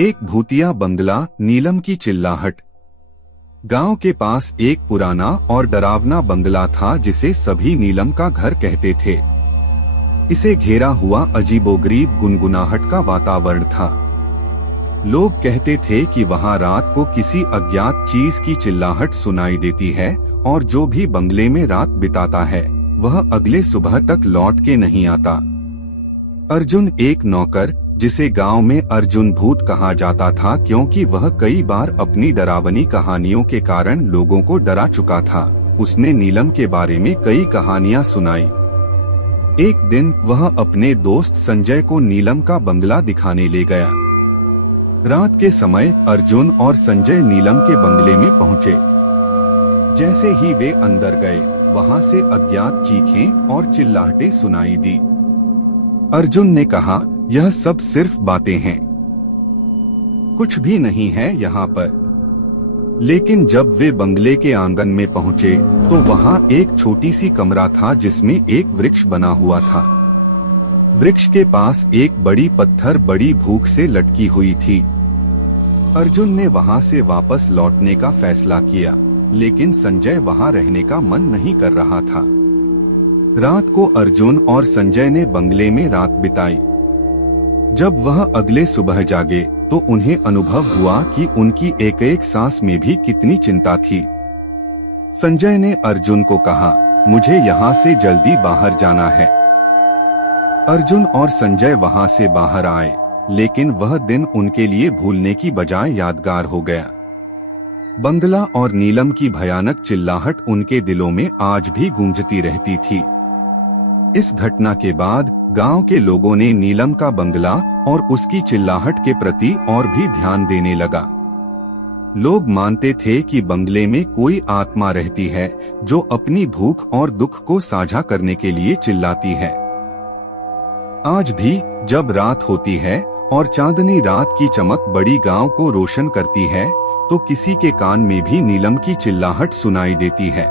एक भूतिया बंगला, नीलम की चिल्लाहट। गांव के पास एक पुराना और डरावना बंगला था जिसे सभी नीलम का घर कहते थे। इसे घेरा हुआ अजीबोगरीब गुनगुनाहट का वातावरण था। लोग कहते थे कि वहां रात को किसी अज्ञात चीज की चिल्लाहट सुनाई देती है और जो भी बंगले में रात बिताता है वह अगले सुबह तक लौट के नहीं आता। अर्जुन एक नौकर, जिसे गांव में अर्जुन भूत कहा जाता था क्योंकि वह कई बार अपनी डरावनी कहानियों के कारण लोगों को डरा चुका था, उसने नीलम के बारे में कई कहानियां सुनाई। एक दिन वह अपने दोस्त संजय को नीलम का बंगला दिखाने ले गया। रात के समय अर्जुन और संजय नीलम के बंगले में पहुंचे। जैसे ही वे अंदर गए, वहां से अज्ञात चीखें और चिल्लाहटें सुनाई दी। अर्जुन ने कहा, यह सब सिर्फ बातें हैं, कुछ भी नहीं है यहाँ पर। लेकिन जब वे बंगले के आंगन में पहुंचे तो वहां एक छोटी सी कमरा था जिसमें एक वृक्ष बना हुआ था। वृक्ष के पास एक बड़ी पत्थर बड़ी भूख से लटकी हुई थी। अर्जुन ने वहां से वापस लौटने का फैसला किया, लेकिन संजय वहां रहने का मन नहीं कर रहा था। रात को अर्जुन और संजय ने बंगले में रात बिताई। जब वह अगले सुबह जागे तो उन्हें अनुभव हुआ कि उनकी एक एक सांस में भी कितनी चिंता थी। संजय ने अर्जुन को कहा, मुझे यहाँ से जल्दी बाहर जाना है। अर्जुन और संजय वहाँ से बाहर आए, लेकिन वह दिन उनके लिए भूलने की बजाय यादगार हो गया। बंगला और नीलम की भयानक चिल्लाहट उनके दिलों में आज भी गूंजती रहती थी। इस घटना के बाद गांव के लोगों ने नीलम का बंगला और उसकी चिल्लाहट के प्रति और भी ध्यान देने लगा। लोग मानते थे कि बंगले में कोई आत्मा रहती है जो अपनी भूख और दुख को साझा करने के लिए चिल्लाती है। आज भी जब रात होती है और चांदनी रात की चमक बड़ी गांव को रोशन करती है तो किसी के कान में भी नीलम की चिल्लाहट सुनाई देती है।